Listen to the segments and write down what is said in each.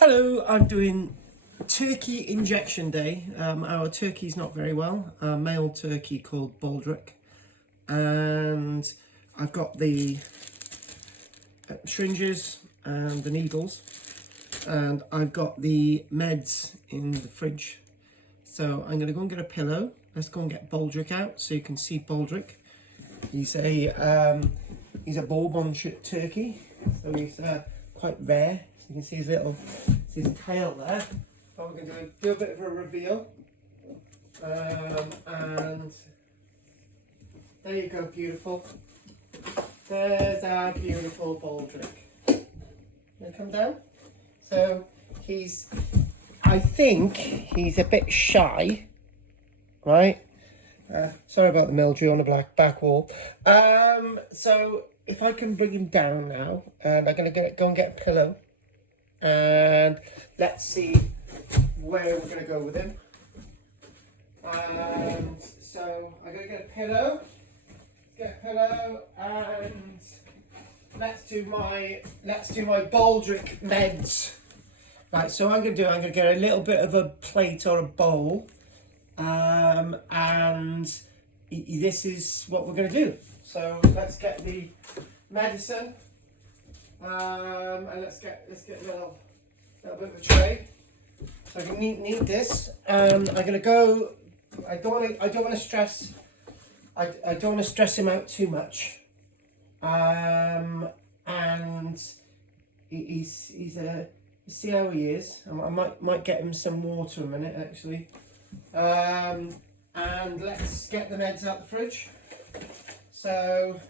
Hello, I'm doing turkey injection day. Our turkey's not very well, a male turkey called Baldric, and I've got the syringes and the needles, and I've got the meds in the fridge. So I'm going to go and get a pillow. Let's go and get Baldric out so you can see Baldric. He's a Bourbon turkey, so he's quite rare. You can see his tail there. So we're going to do a bit of a reveal. And there you go, beautiful. There's our beautiful Baldric. Gonna come down. So I think he's a bit shy, right? Sorry about the mildew on the back wall. So if I can bring him down now, and I'm going to go and get a pillow. And let's see where we're going to go with him. And so I'm going to get a pillow. And let's do my Baldric meds. Right, so I'm going to get a little bit of a plate or a bowl, and this is what we're going to do. So let's get the medicine. And let's get a little bit of a tray. So I need this. I'm gonna go. I don't want to stress. I don't want to stress him out too much. And he's see how he is. I might get him some water in a minute actually. And let's get the meds out the fridge. So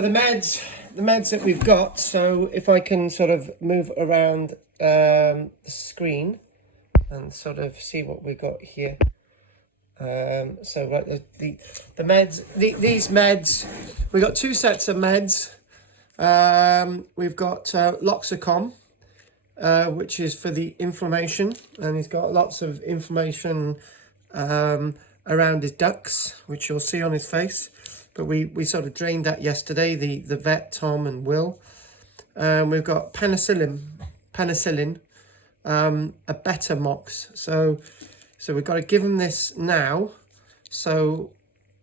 the meds that we've got, so if I can sort of move around the screen and sort of see what we've got here. So right, the meds, these meds, we've got two sets of meds. We've got Loxicon, which is for the inflammation, and he's got lots of inflammation around his ducts, which you'll see on his face. But we sort of drained that yesterday, the vet, Tom and Will. We've got penicillin, a beta mox. So we've got to give him this now. So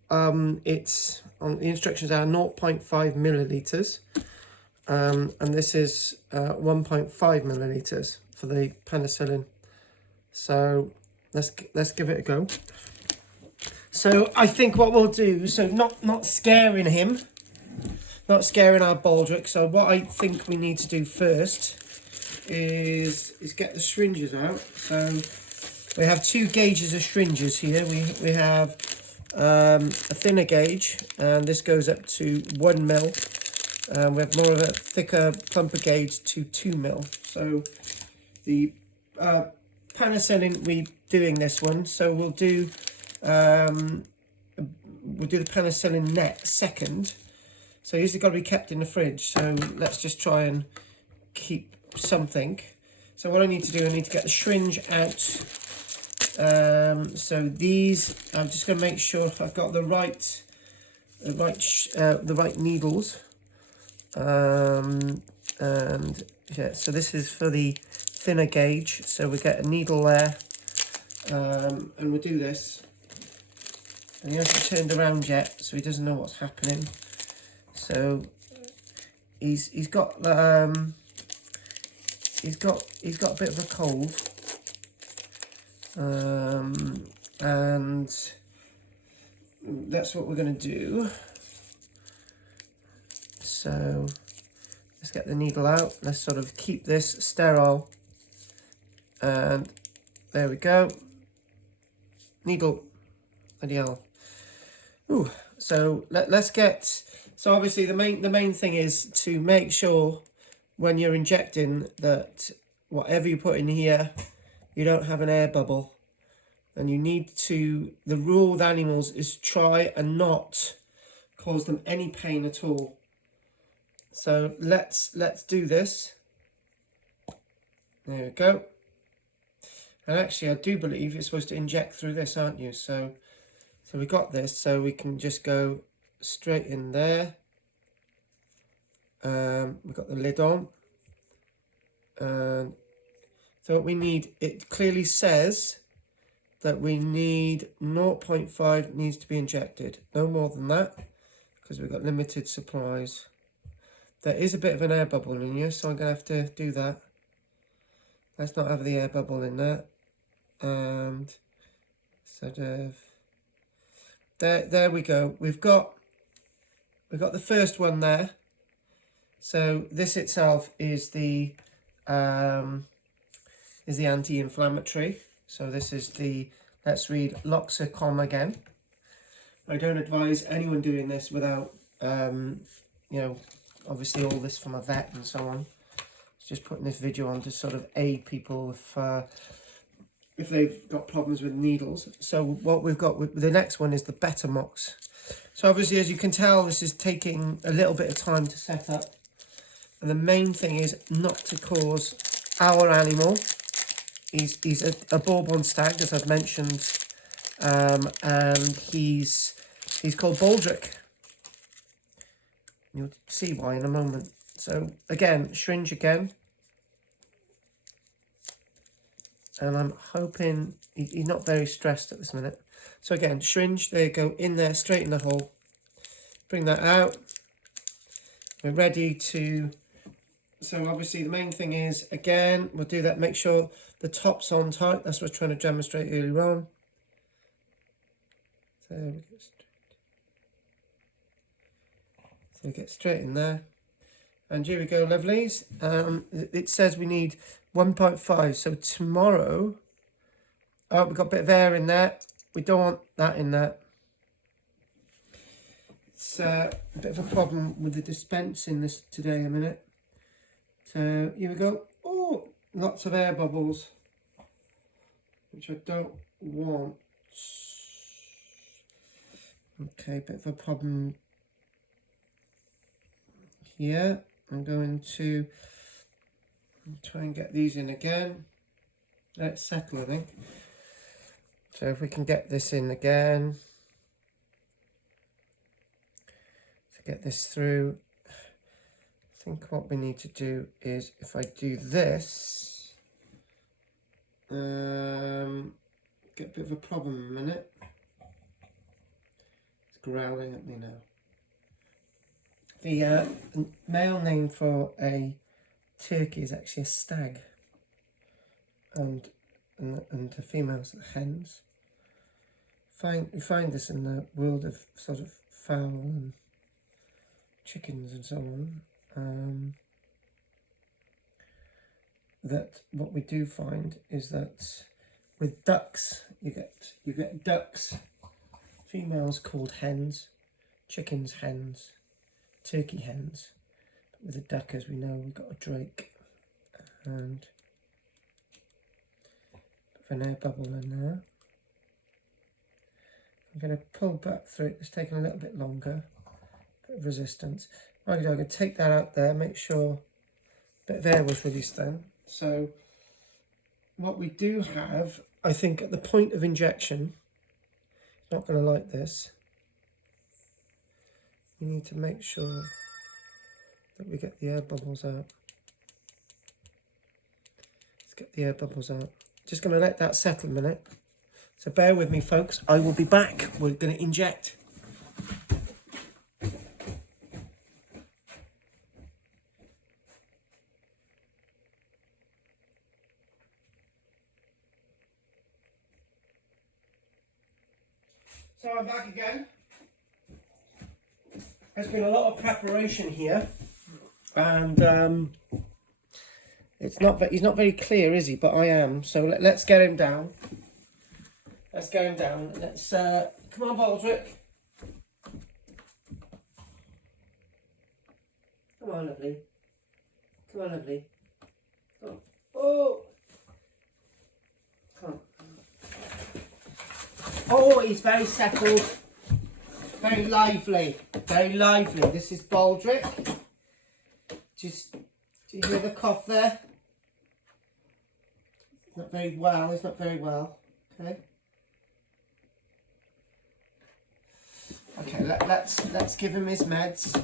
it's on the instructions are 0.5 milliliters. And this is 1.5 milliliters for the penicillin. So let's give it a go. So I think what we'll do, so not scaring him, not scaring our Baldric. So what I think we need to do first is get the syringes out. So we have two gauges of syringes here. We have a thinner gauge, and this goes up to 1 mil. We have more of a thicker, plumper gauge to 2 mil. So the penicillin, we're doing this one. So we'll do the penicillin net second. So these have got to be kept in the fridge. So let's just try and keep something. So what I need to do, I need to get the syringe out. So these, I'm just going to make sure I've got the right needles. And yeah, so this is for the thinner gauge. So we get a needle there, and we'll do this. And he hasn't turned around yet, so he doesn't know what's happening. So he's got a bit of a cold, and that's what we're going to do. So let's get the needle out. Let's sort of keep this sterile, and there we go. Needle, ideal. Ooh, so let's get. So obviously the main thing is to make sure when you're injecting that whatever you put in here, you don't have an air bubble, and you need to. The rule with animals is try and not cause them any pain at all. So let's do this. There we go. And actually, I do believe you're supposed to inject through this, aren't you? So we got this, so we can just go straight in there. We've got the lid on. So what we need, it clearly says that we need 0.5 needs to be injected. No more than that, because we've got limited supplies. There is a bit of an air bubble in here, so I'm going to have to do that. Let's not have the air bubble in there. And sort of there we go. We've got the first one there. So this itself is the anti-inflammatory. So this is the, let's read Loxicom again. I don't advise anyone doing this without you know, obviously all this from a vet and so on. Just putting this video on to sort of aid people if they've got problems with needles. So what we've got with the next one is the Betamox. So obviously, as you can tell, this is taking a little bit of time to set up. And the main thing is not to cause our animal. He's a Bourbon stag, as I've mentioned, and he's called Baldric. You'll see why in a moment. So again, syringe again. And I'm hoping he's not very stressed at this minute. So again, syringe, there you go, in there, straight in the hole. Bring that out. We're ready to, so obviously the main thing is, again, we'll do that, make sure the top's on tight. That's what I was trying to demonstrate earlier on. So we get straight in there. And here we go, lovelies. It says we need 1.5. So tomorrow, oh, we've got a bit of air in there. We don't want that in there. It's a bit of a problem with the dispense in this today a minute. So here we go. Oh, lots of air bubbles, which I don't want. Okay, bit of a problem here. I'm going to try and get these in again. Let it settle, I think. So if we can get this in again, to get this through, I think what we need to do is, if I do this, get a bit of a problem in a minute. It's growling at me now. The male name for a turkey is actually a stag, and the females are hens. You find this in the world of sort of fowl and chickens and so on. That what we do find is that with ducks, you get ducks, females called hens, chickens hens, turkey hens. But with a duck, as we know, we've got a drake and an air bubble in there. I'm going to pull back through it. It's taking a little bit longer. Bit of resistance. Right, I'm going to take that out there, make sure a bit of air was released then. So what we do have, I think, at the point of injection, it's not going to like this. We need to make sure that we get the air bubbles out. Let's get the air bubbles out. Just going to let that settle a minute. So bear with me, folks. I will be back. We're going to inject. So I'm back again. There's been a lot of preparation here, and he's not very clear, is he? But I am. So let's get him down. Let's get him down. Let's come on, Baldric. Come on, lovely. Come on, lovely. Oh, oh. Come on. Oh, he's very settled. Very lively. Very lively. This is Baldric. Just, do you hear the cough there? It's not very well. It's not very well. Okay. Okay. Let's give him his meds.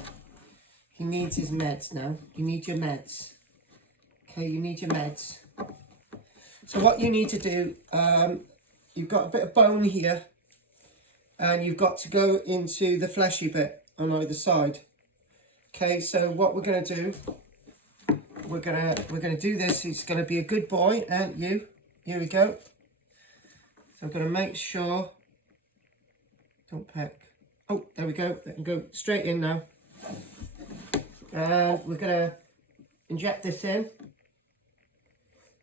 He needs his meds now. You need your meds. Okay, you need your meds. So what you need to do, you've got a bit of bone here, and you've got to go into the fleshy bit on either side. Okay, so what we're going to do, we're gonna do this. It's going to be a good boy, and you. Here we go. So I'm going to make sure. Don't peck. Oh, there we go. Let can go straight in now. And we're going to inject this in.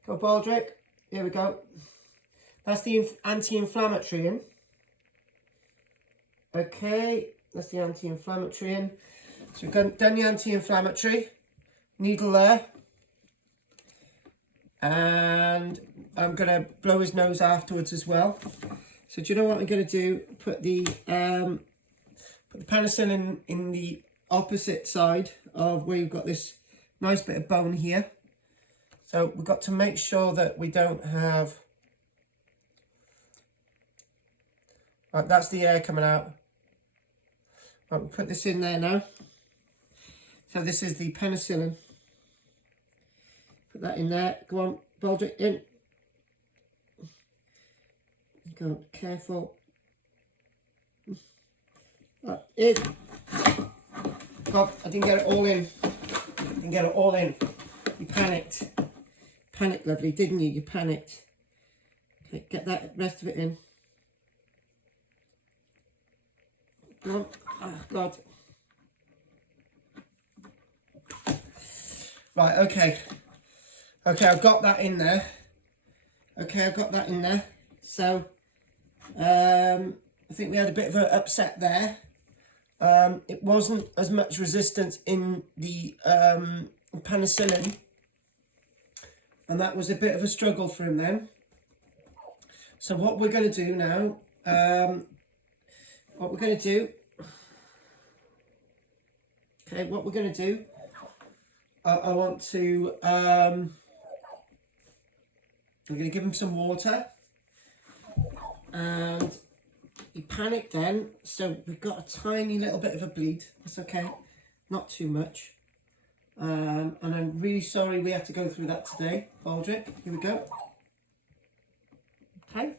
Go, Baldrick. Here we go. That's the anti-inflammatory in. Okay, that's the anti-inflammatory in. So we've done the anti-inflammatory. Needle there. And I'm going to blow his nose afterwards as well. So do you know what I'm going to do? Put the penicillin in the opposite side of where you've got this nice bit of bone here. So we've got to make sure that we don't have... Right, that's the air coming out. Right, we'll put this in there now. So this is the penicillin. Put that in there. Go on, Baldrick, in. Go, careful. Right, in. God, I didn't get it all in. Didn't get it all in. You panicked. Panicked, lovely, didn't you? You panicked. Okay, get that rest of it in. Come on. Oh, God. Right, okay. Okay, I've got that in there. Okay, I've got that in there. So, I think we had a bit of an upset there. It wasn't as much resistance in the penicillin. And that was a bit of a struggle for him then. So what we're going to do now, what we're going to do, I want to, I'm going to give him some water. And he panicked then, so we've got a tiny little bit of a bleed. That's okay, not too much. And I'm really sorry we had to go through that today, Baldrick. Here we go. Okay.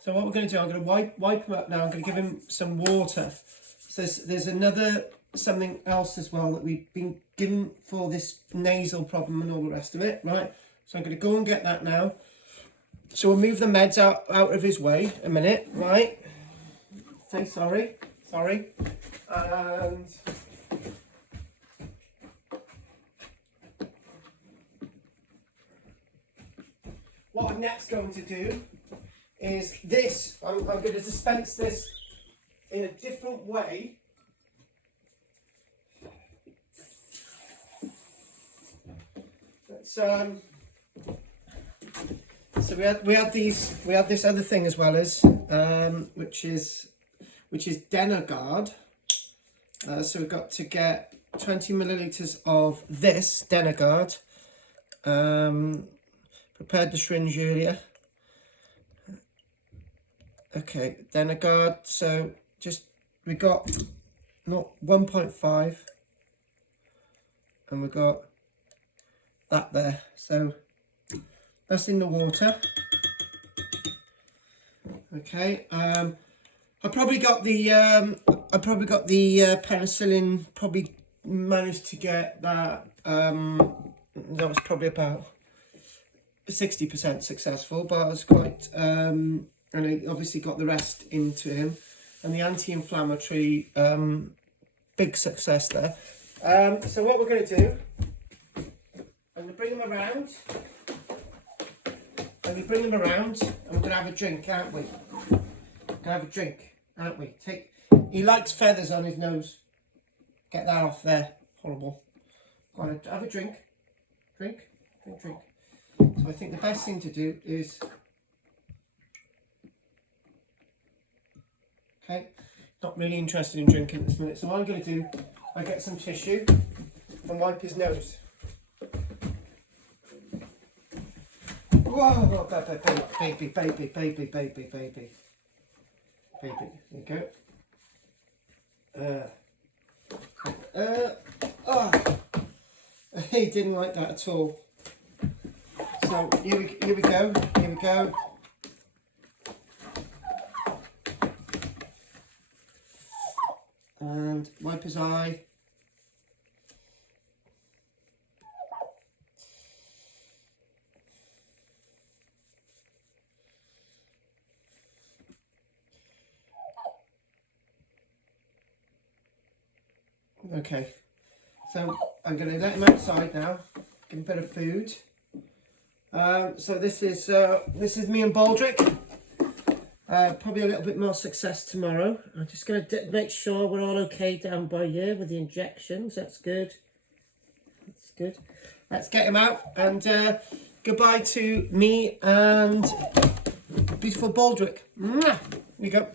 So what we're going to do, I'm going to wipe him up now. I'm going to give him some water. So there's another something else as well that we've been given for this nasal problem and all the rest of it, right? So I'm going to go and get that now. So we'll move the meds out of his way a minute, right? Say sorry. And what I'm next going to do is this. I'm going to dispense this in a different way. So we had this other thing as well as which is Denagard. So we've got to get 20 millilitres of this Denagard. Prepared the syringe earlier. Okay, Denagard. So we got not 1.5, and we got that there. So that's in the water. Okay. I probably got the penicillin. Probably managed to get that. That was probably about 60% successful, but I was quite. And I obviously got the rest into him, and the anti-inflammatory. Big success there. So what we're going to do, I'm going to bring him around. And we're going to have a drink, aren't we? He likes feathers on his nose. Get that off there. Horrible. Go on, have a drink. Drink. So I think the best thing to do is... Okay. Not really interested in drinking at this minute. So what I'm going to do, I get some tissue and wipe his nose. Whoa, baby. There you go. He didn't like that at all. So here we go. Here we go. And wipe his eye. Okay, so I'm going to let him outside now. Give him a bit of food. So this is me and Baldric. Probably a little bit more success tomorrow. I'm just going to make sure we're all okay down by here with the injections. That's good. That's good. Let's get him out, and goodbye to me and beautiful Baldric. Here you go.